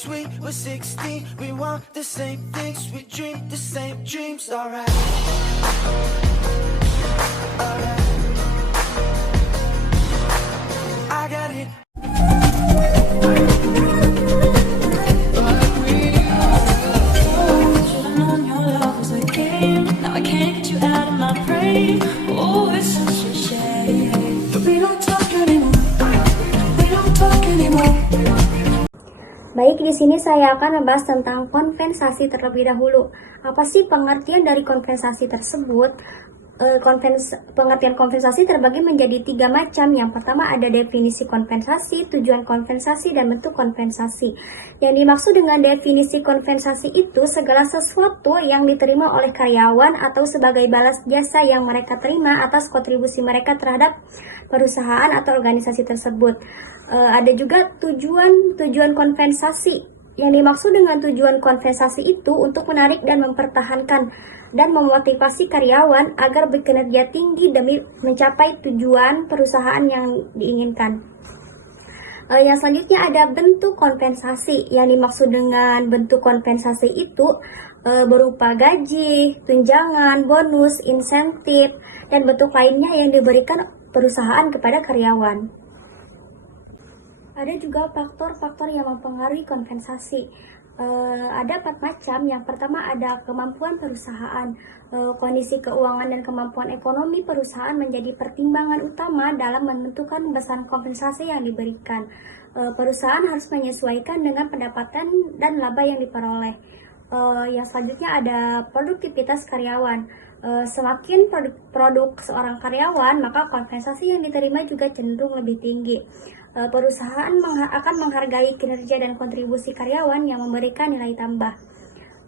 since we were 16. We want the same things, we dream the same dreams. Alright, alright. I got it. Now I can't get you out of my brain. Oh, it's such a shame that we don't talk anymore. We don't talk anymore. Baik, di sini saya akan membahas tentang kompensasi terlebih dahulu. Apa sih pengertian dari kompensasi tersebut? Pengertian kompensasi terbagi menjadi 3 macam. Yang pertama ada definisi kompensasi, tujuan kompensasi, dan bentuk kompensasi. Yang dimaksud dengan definisi kompensasi itu segala sesuatu yang diterima oleh karyawan atau sebagai balas jasa yang mereka terima atas kontribusi mereka terhadap perusahaan atau organisasi tersebut. Ada juga tujuan kompensasi. Yang dimaksud dengan tujuan kompensasi itu untuk menarik dan mempertahankan dan memotivasi karyawan agar bekerja tinggi demi mencapai tujuan perusahaan yang diinginkan. Yang selanjutnya ada bentuk kompensasi. Yang dimaksud dengan bentuk kompensasi itu berupa gaji, tunjangan, bonus, insentif, dan bentuk lainnya yang diberikan perusahaan kepada karyawan. Ada juga faktor-faktor yang mempengaruhi kompensasi. Ada 4 macam. Yang pertama ada kemampuan perusahaan. Kondisi keuangan dan kemampuan ekonomi perusahaan menjadi pertimbangan utama dalam menentukan besaran kompensasi yang diberikan. Perusahaan harus menyesuaikan dengan pendapatan dan laba yang diperoleh. Yang selanjutnya ada produktivitas karyawan. Semakin produk seorang karyawan, maka kompensasi yang diterima juga cenderung lebih tinggi. Perusahaan akan menghargai kinerja dan kontribusi karyawan yang memberikan nilai tambah.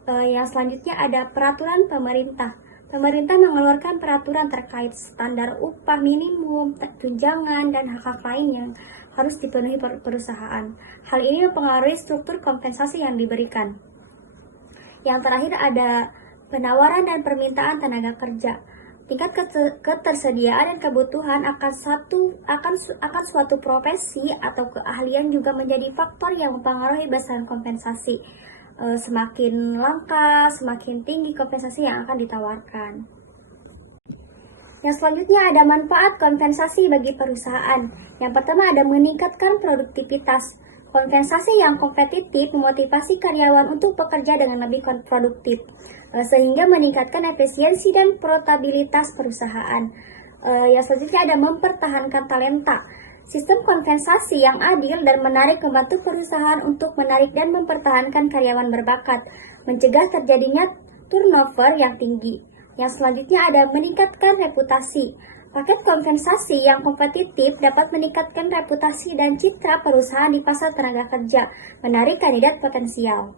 Yang selanjutnya ada peraturan pemerintah. Pemerintah mengeluarkan peraturan terkait standar upah minimum, tunjangan, dan hak-hak lain yang harus dipenuhi perusahaan. Hal ini mempengaruhi struktur kompensasi yang diberikan. Yang terakhir ada penawaran dan permintaan tenaga kerja. Tingkat ketersediaan dan kebutuhan akan suatu profesi atau keahlian juga menjadi faktor yang mempengaruhi besaran kompensasi. Semakin langka, semakin tinggi kompensasi yang akan ditawarkan. Yang selanjutnya ada manfaat kompensasi bagi perusahaan. Yang pertama ada meningkatkan produktivitas. Kompensasi yang kompetitif memotivasi karyawan untuk bekerja dengan lebih produktif, sehingga meningkatkan efisiensi dan profitabilitas perusahaan. Yang selanjutnya ada mempertahankan talenta. Sistem kompensasi yang adil dan menarik membantu perusahaan untuk menarik dan mempertahankan karyawan berbakat, mencegah terjadinya turnover yang tinggi. Yang selanjutnya ada meningkatkan reputasi. Paket kompensasi yang kompetitif dapat meningkatkan reputasi dan citra perusahaan di pasar tenaga kerja, menarik kandidat potensial.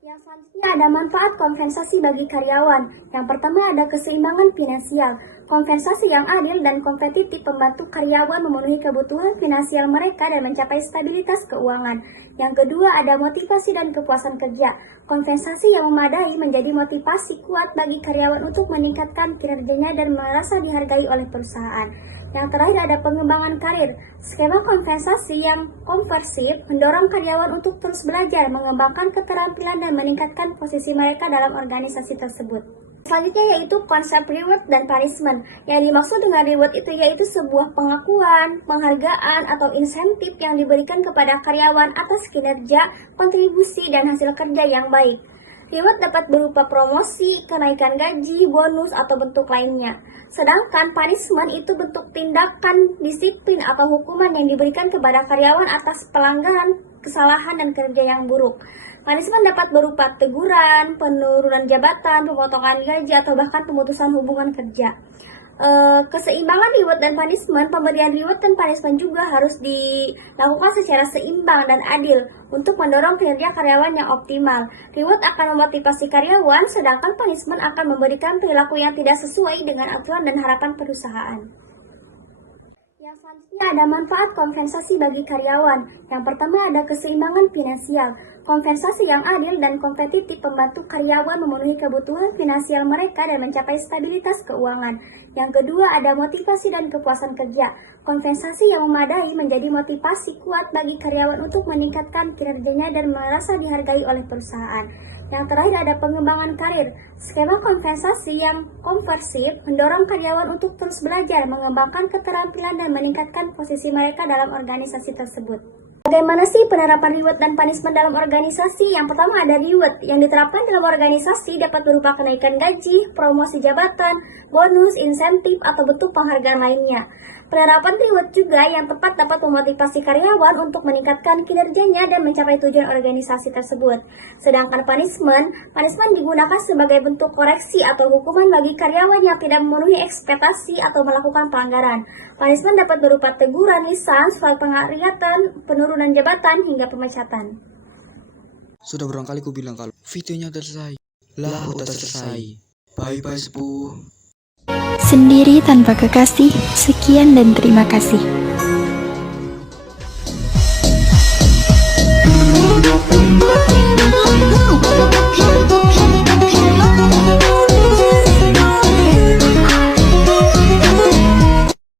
Yang selanjutnya ada manfaat kompensasi bagi karyawan. Yang pertama ada keseimbangan finansial. Kompensasi yang adil dan kompetitif membantu karyawan memenuhi kebutuhan finansial mereka dan mencapai stabilitas keuangan. Yang kedua ada motivasi dan kepuasan kerja. Kompensasi yang memadai menjadi motivasi kuat bagi karyawan untuk meningkatkan kinerjanya dan merasa dihargai oleh perusahaan. Yang terakhir ada pengembangan karir. Skema kompensasi yang konversif mendorong karyawan untuk terus belajar, mengembangkan keterampilan dan meningkatkan posisi mereka dalam organisasi tersebut. Selanjutnya yaitu konsep reward dan punishment. Yang dimaksud dengan reward itu yaitu sebuah pengakuan, penghargaan, atau insentif yang diberikan kepada karyawan atas kinerja, kontribusi, dan hasil kerja yang baik. Reward dapat berupa promosi, kenaikan gaji, bonus, atau bentuk lainnya. Sedangkan punishment itu bentuk tindakan disiplin atau hukuman yang diberikan kepada karyawan atas pelanggaran, kesalahan, dan kerja yang buruk. Punishment dapat berupa teguran, penurunan jabatan, pemotongan gaji, atau bahkan pemutusan hubungan kerja. Keseimbangan reward dan punishment, pemberian reward dan punishment juga harus dilakukan secara seimbang dan adil untuk mendorong kinerja karyawan yang optimal. Reward akan memotivasi karyawan, sedangkan punishment akan memberikan perilaku yang tidak sesuai dengan aturan dan harapan perusahaan. Yang selanjutnya ada manfaat kompensasi bagi karyawan. Yang pertama ada keseimbangan finansial. Kompensasi yang adil dan kompetitif membantu karyawan memenuhi kebutuhan finansial mereka dan mencapai stabilitas keuangan. Yang kedua, ada motivasi dan kepuasan kerja. Kompensasi yang memadai menjadi motivasi kuat bagi karyawan untuk meningkatkan kinerjanya dan merasa dihargai oleh perusahaan. Yang terakhir, ada pengembangan karir. Skema kompensasi yang konversif mendorong karyawan untuk terus belajar, mengembangkan keterampilan dan meningkatkan posisi mereka dalam organisasi tersebut. Bagaimana sih penerapan reward dan punishment dalam organisasi? Yang pertama ada reward yang diterapkan dalam organisasi dapat berupa kenaikan gaji, promosi jabatan, bonus, insentif, atau bentuk penghargaan lainnya. Penerapan reward juga yang tepat dapat memotivasi karyawan untuk meningkatkan kinerjanya dan mencapai tujuan organisasi tersebut. Sedangkan punishment digunakan sebagai bentuk koreksi atau hukuman bagi karyawan yang tidak memenuhi ekspektasi atau melakukan pelanggaran. Punishment dapat berupa teguran, lisan, surat peringatan, penurunan jabatan, hingga pemecatan. Sudah berapa kali ku bilang kalau videonya udah selesai. Lah, udah selesai. Bye-bye, sepuh. Sendiri tanpa kekasih, sekian dan terima kasih.